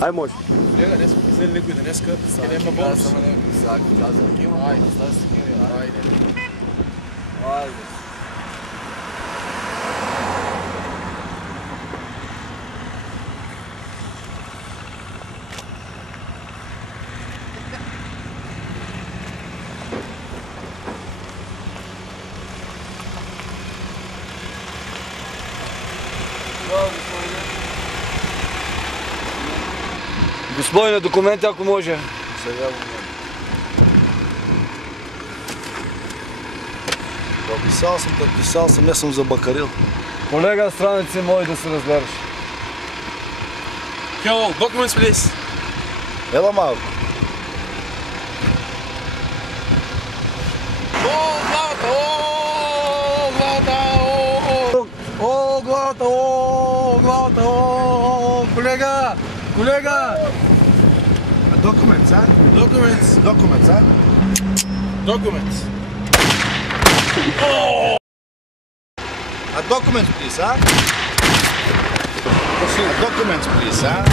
Ай, може. Колега, днес сме взели никой днеска, къде има бонус. Айде. Господине, документи, ако може. Сега Подписал съм, не съм забакарил. Колега, страници мои да се разбереш. Hello, documents please. Ела малко. Главата, колега, колега. Documents, huh? Documents, huh? Documents. A document, please, huh? A document, please, huh?